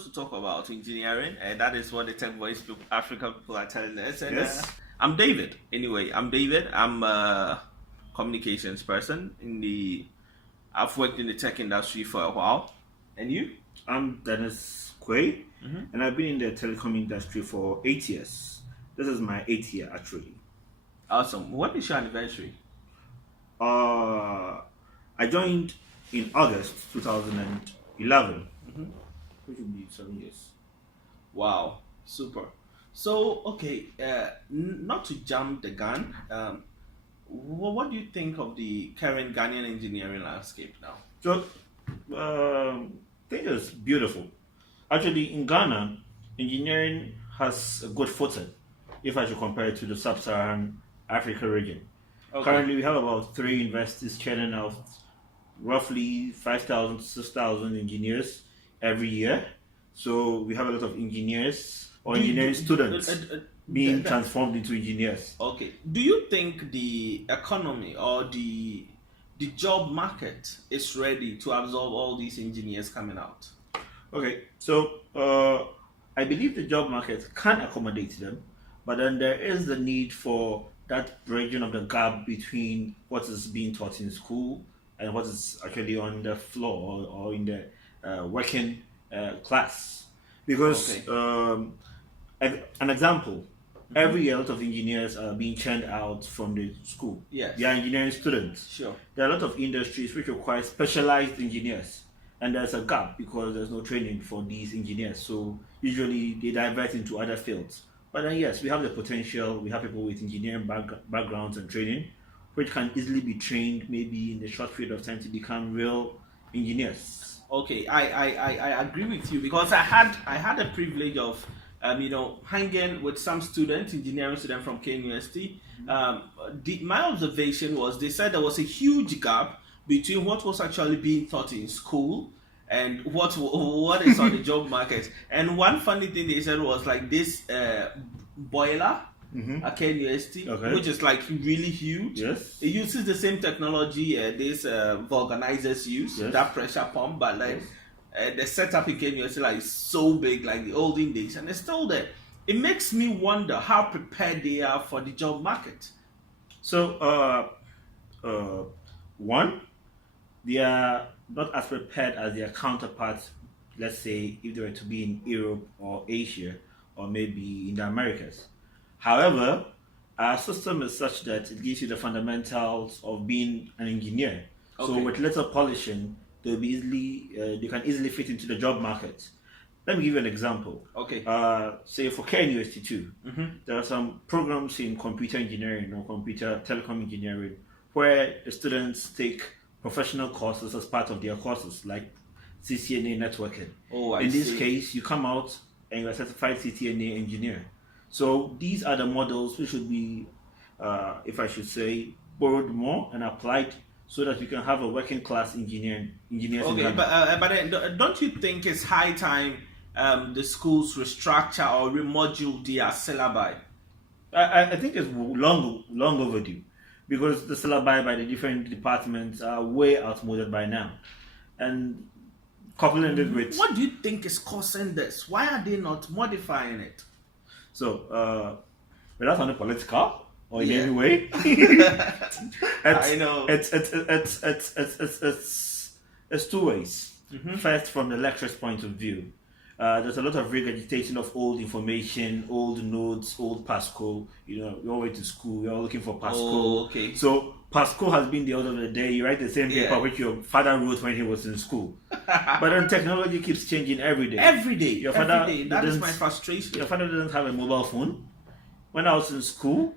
supposed to talk about engineering, and that is what the Tech Voice Africa people are telling us. And Yes. I'm David. Anyway, I'm David. I'm a communications person in the. I've worked in the tech industry for a while. And you? I'm Dennis Quay, and I've been in the telecom industry for 8 years. This is my 8th year, actually. Awesome. What is your anniversary? Uh, I joined in August 2011, which will be 7 years. Wow, super. So, okay, not to jump the gun, what do you think of the current Ghanaian engineering landscape now? So, I think it's beautiful. Actually, in Ghana, engineering has a good footing if I should compare it to the sub-Saharan Africa region. Okay. Currently, we have about 3 universities churning out roughly 5,000 to 6,000 engineers every year. So we have a lot of engineers or engineering students being transformed into engineers. Okay. Do you think the economy or the job market is ready to absorb all these engineers coming out? Okay, so I believe the job market can accommodate them, but then there is the need for that bridging of the gap between what is being taught in school and what is actually on the floor or in the working class. Because an example, every year a lot of engineers are being churned out from the school. Yes. They are engineering students. Sure. There are a lot of industries which require specialized engineers, and there's a gap because there's no training for these engineers. So usually they divert into other fields. But then yes, we have the potential. We have people with engineering backgrounds and training, which can easily be trained maybe in a short period of time to become real engineers. Okay, I agree with you because I had a privilege of hanging with some students, engineering students from K University. My observation was they said there was a huge gap between what was actually being taught in school and what is on the job market. And one funny thing they said was like this boiler at K University, which is like really huge. Yes. It uses the same technology these vulcanizers use, that pressure pump, but like the setup in K University like is so big, like the olden days, and it's still there. It makes me wonder how prepared they are for the job market. So, one, they are not as prepared as their counterparts, let's say, if they were to be in Europe or Asia or maybe in the Americas. However, our system is such that it gives you the fundamentals of being an engineer. So with little polishing, they can easily fit into the job market. Let me give you an example. Okay. Say for K University too, there are some programs in computer engineering or computer telecom engineering where the students take professional courses as part of their courses, like CCNA networking. In this case, you come out and you're a certified CCNA engineer. So these are the models which should be, if I should say, borrowed more and applied so that we can have a working class engineers. Okay, but then don't you think it's high time the schools restructure or remodule their syllabi? I think it's long overdue because the syllabi by the different departments are way outmoded by now. And coupling it with... What do you think is causing this? Why are they not modifying it? So, without sounding political or in any way, I know it's two ways. First, from the lecturer's point of view, there's a lot of regurgitation of old information, old notes, old Pasco. You know, we all went to school, we're all looking for Pasco. Oh, okay. So Pasco has been the order of the day. You write the same paper which your father wrote when he was in school. But then technology keeps changing every day. Every day. Your father That is my frustration. Your father didn't have a mobile phone. When I was in school,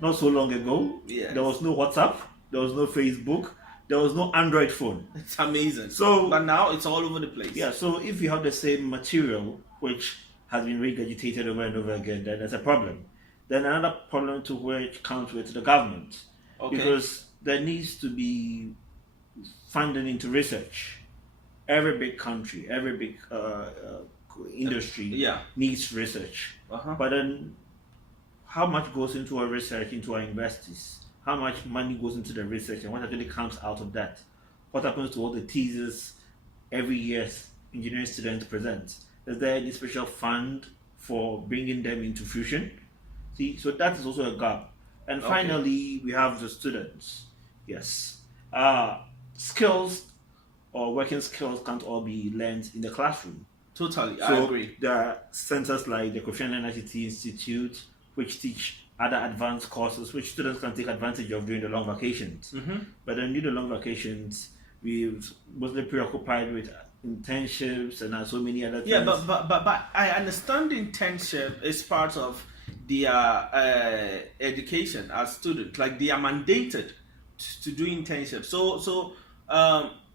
not so long ago, there was no WhatsApp, there was no Facebook, there was no Android phone. It's amazing. So, but now it's all over the place. Yeah, so if you have the same material which has been regurgitated over and over again, then there's a problem. Then another problem to which comes with the government. Because there needs to be funding into research. Every big country, every big industry needs research. But then how much goes into our research, into our universities? How much money goes into the research and what actually comes out of that? What happens to all the theses every year engineering students present? Is there any special fund for bringing them into fusion? See, so that is also a gap. And Okay. finally, we have the students. Yes. Skills or working skills can't all be learned in the classroom. Totally, I So agree. there are centers like the Kofi Annan ICT Institute, which teach other advanced courses, which students can take advantage of during the long vacations. But then during the long vacations, we're mostly preoccupied with internships and so many other things. Yeah, but I understand internship is part of their education as students. Like they are mandated to do internship. So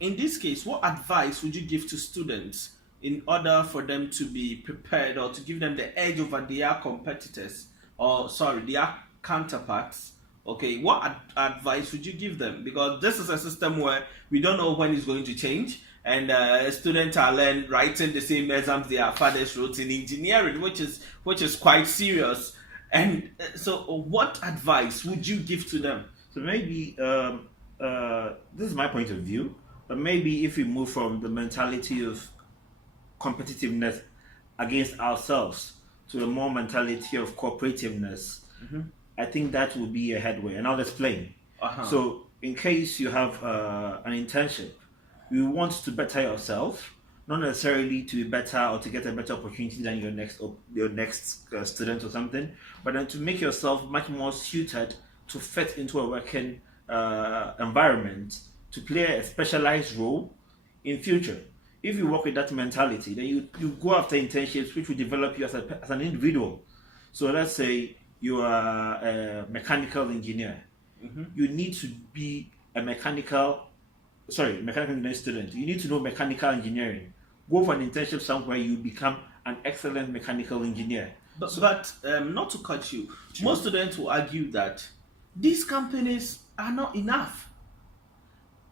in this case, what advice would you give to students in order for them to be prepared or to give them the edge over their competitors or sorry their counterparts? Okay, what advice would you give them? Because this is a system where we don't know when it's going to change, and students are writing the same exams their fathers wrote in engineering, which is quite serious. And so, what advice would you give to them? So maybe this is my point of view, but maybe if we move from the mentality of competitiveness against ourselves to a more mentality of cooperativeness, I think that will be a headway, and I'll explain. So, in case you have an internship, you want to better yourself, not necessarily to be better or to get a better opportunity than your next student or something, but then to make yourself much more suited to fit into a working environment, to play a specialized role in future. If you work with that mentality, then you go after internships which will develop you as an individual. So let's say you are a mechanical engineer. You need to be a mechanical engineering student. You need to know mechanical engineering. Go for an internship somewhere, you become an excellent mechanical engineer. But not to cut you, most students will argue that these companies are not enough.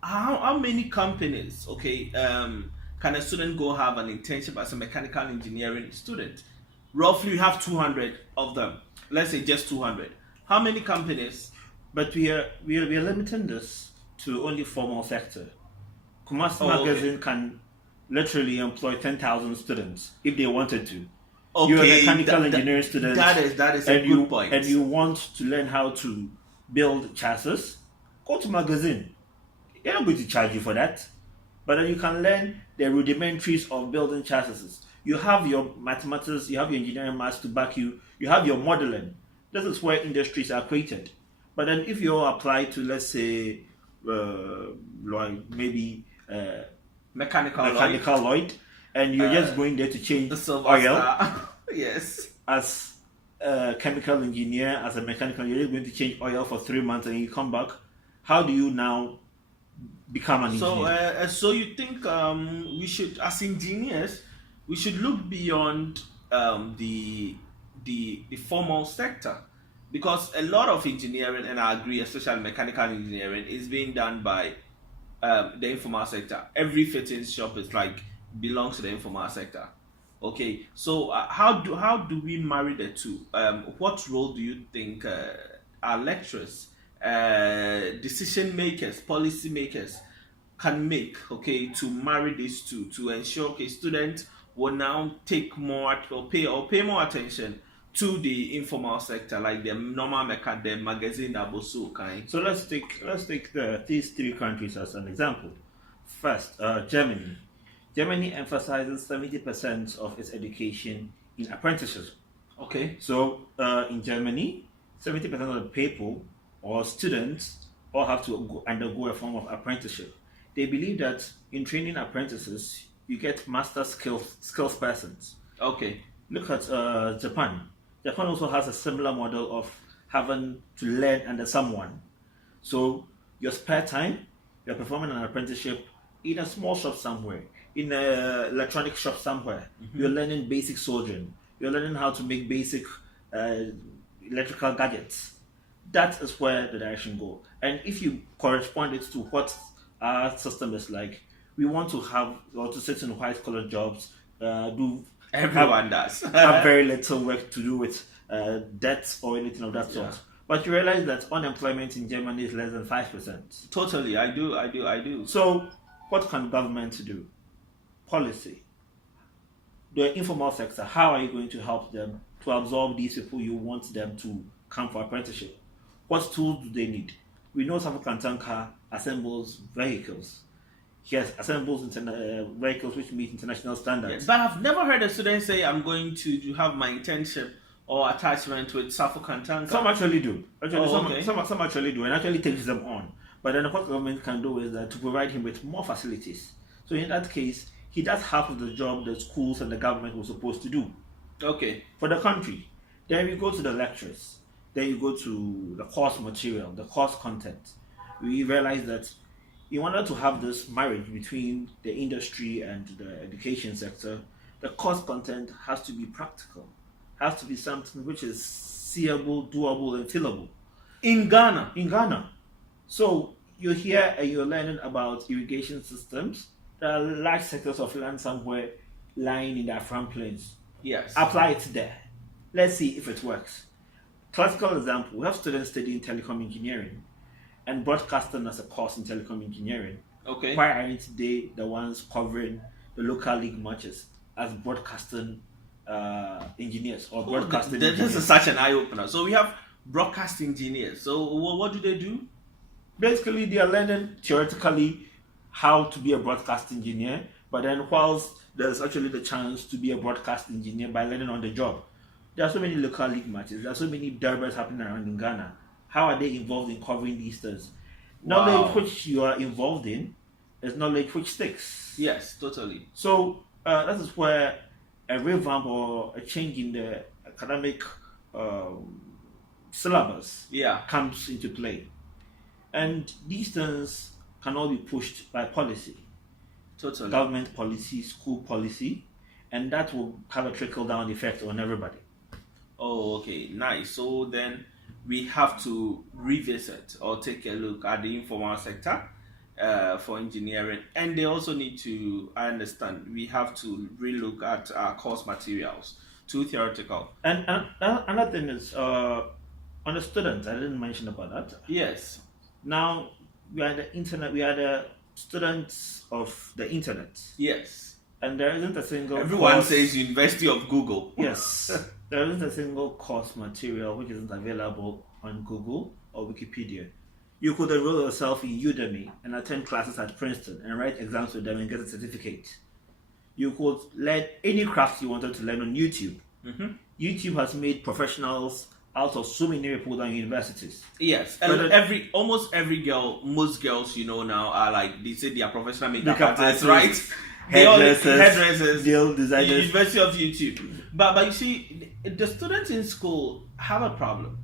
How many companies, can a student go have an internship as a mechanical engineering student? Roughly, we have 200 of them. Let's say just 200. How many companies? But we are limiting this to only formal sector. Kumasi Magazine can literally employ 10,000 students if they wanted to. You're a mechanical engineering student. That is a good point. And you want to learn how to build chassis, go to magazine. They're not going to charge you for that. But then you can learn the rudimentaries of building chassis. You have your mathematics, you have your engineering maths to back you, you have your modeling. This is where industries are created. But then if you apply to, let's say, maybe mechanical Lloyd, and you're just going there to change oil. Yes. As a chemical engineer, as a mechanical, you're just going to change oil for 3 months and you come back. How do you now become an engineer? So you think we should, as engineers, we should look beyond the formal sector, because a lot of engineering, and I agree, especially mechanical engineering, is being done by the informal sector. Every fitting shop is belongs to the informal sector. Okay, so how do we marry the two? What role do you think our lecturers, decision makers, policy makers can make, to marry these two, to ensure students will now take more or pay more attention to the informal sector, like the normal the magazine abosu kind. So let's take these three countries as an example. First, Germany. Germany emphasizes 70% of its education in apprenticeship. Okay. So in Germany, 70% of the people or students all have to undergo a form of apprenticeship. They believe that in training apprentices, you get master skills persons. Okay. Look at Japan. Japan also has a similar model of having to learn under someone. So your spare time, you're performing an apprenticeship in a small shop somewhere, in an electronic shop somewhere. You're learning basic soldering. You're learning how to make basic electrical gadgets. That is where the direction goes. And if you correspond it to what our system is like, we want to have or to sit in white collar jobs, Everyone does. have very little work to do with debt or anything of that sort. But you realize that unemployment in Germany is less than 5%. Totally, I do. So what can government do? Policy. the informal sector, how are you going to help them to absorb these people you want them to come for apprenticeship? What tools do they need? We know South Kantanka assembles vehicles. He assembles vehicles which meet international standards. But I've never heard a student say, I'm going to have my internship or attachment with Safo Kantanka. Some actually do. Okay. Some actually do and actually takes them on. But then what government can do is that to provide him with more facilities. So in that case, he does half of the job the schools and the government were supposed to do. Okay. For the country. Then we go to the lectures. Then you go to the course material, the course content. We realize that in order to have this marriage between the industry and the education sector, the course content has to be practical, has to be something which is seeable, doable, and fillable. In Ghana. In Ghana. So you're here and you're learning about irrigation systems. There are large sectors of land somewhere lying in the Afram plains. Yes. Apply it there. Let's see if it works. Classical example, we have students studying telecom engineering and broadcasting as a course in telecom engineering. Okay. Why aren't they the ones covering the local league matches as broadcasting engineers or broadcasting engineers? This is such an eye-opener. So we have broadcast engineers. So what do they do? Basically, they are learning theoretically how to be a broadcast engineer, but then whilst there's actually the chance to be a broadcast engineer by learning on the job. There are so many local league matches. There are so many derbys happening around in Ghana. How are they involved in covering these things? Wow. Knowledge which you are involved in is knowledge which sticks. Yes, totally. So that is where a revamp or a change in the academic syllabus comes into play. And these things can all be pushed by policy. Totally. Government policy, school policy, and that will have a trickle-down effect on everybody. Oh, okay, nice. So then we have to revisit or take a look at the informal sector for engineering, and they also need to, I understand, we have to relook at our course materials, too theoretical. And another thing is, on the students, I didn't mention about that. Yes. Now, we are the internet, we are the students of the internet. Yes. And there isn't a single Everyone course, says University of Google. Yes. There isn't a single course material which isn't available on Google or Wikipedia. You could enroll yourself in Udemy and attend classes at Princeton and write exams with them and get a certificate. You could learn any craft you wanted to learn on YouTube. Mm-hmm. YouTube has made professionals out of so many people than universities. Yes, and almost every girl, most girls you know now are like, they say they are professional makeup artists, right? Hairdressers, nail designers. University of YouTube. But you see, the students in school have a problem.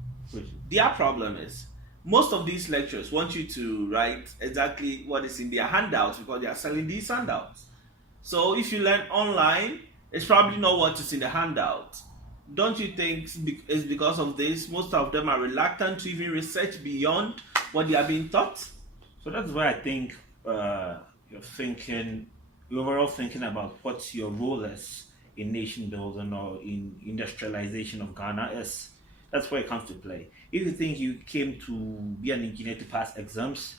Their problem is most of these lecturers want you to write exactly what is in their handouts because they are selling these handouts. So if you learn online, it's probably not what is in the handout. Don't you think it's because of this? Most of them are reluctant to even research beyond what they are being taught. So that's why I think you're overall thinking about what your role is in nation building or in industrialization of Ghana is. That's where it comes to play. If you think you came to be an engineer to pass exams,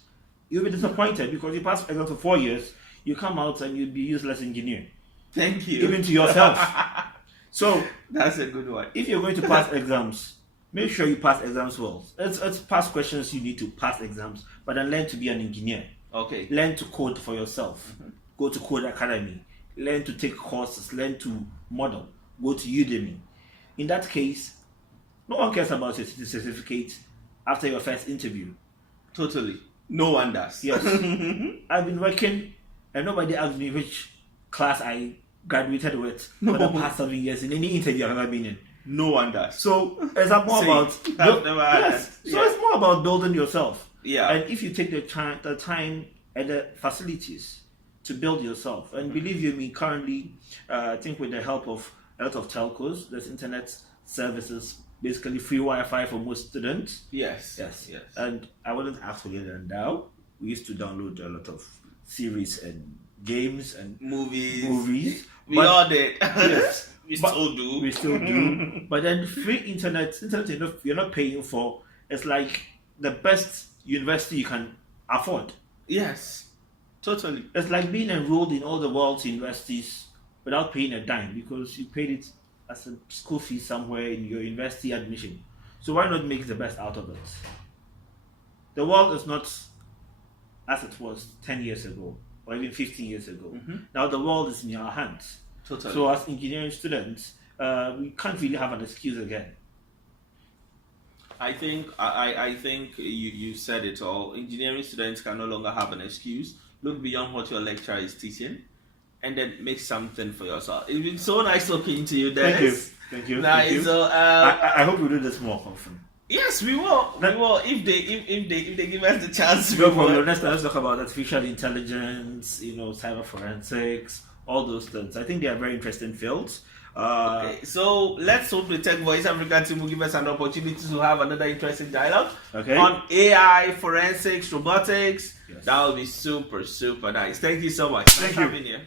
you'll be disappointed because you pass exams for 4 years, you come out and you'll be a useless engineer. Thank you. Even to yourself. So that's a good one. If you're going to pass exams, make sure you pass exams well. It's past questions you need to pass exams, but then learn to be an engineer. Okay. Learn to code for yourself. Mm-hmm. Go to Code Academy. Learn to take courses. Learn to model. Go to Udemy. In that case, no one cares about your certificate after your first interview. Totally. No one does. Yes. I've been working and nobody asked me which class I graduated with for the past 7 years in any interview I've ever been in. No one does. So it's more about it's more about building yourself. Yeah. And if you take the time and the facilities to build yourself, and believe you me, currently, I think with the help of a lot of telcos, there's internet services, basically free Wi-Fi for most students. Yes. And I wouldn't ask for it now. We used to download a lot of series and games and movies. We all did. Yes. We still do. We still do. But then free internet you're not paying for. It's like the best university you can afford. Yes. Totally. It's like being enrolled in all the world's universities without paying a dime because you paid it as a school fee somewhere in your university admission. So why not make the best out of it? The world is not as it was 10 years ago or even 15 years ago. Now the world is in our hands. Totally. So as engineering students, we can't really have an excuse again. I think you said it all. Engineering students can no longer have an excuse. Look beyond what your lecturer is teaching, and then make something for yourself. It's been so nice talking to you, Dennis. Thank you. Nice. Thank you. So, I hope we do this more often. yes, we will. We will if they give us the chance. No we will. problem. Next time, let's talk about artificial intelligence, cyber forensics, all those things. I think they are very interesting fields. Okay, so let's hope the Tech Voice Africa team will give us an opportunity to have another interesting dialogue on AI, forensics, robotics. Yes. That would be super, super nice. Thank you so much. Thank Nice you. having you.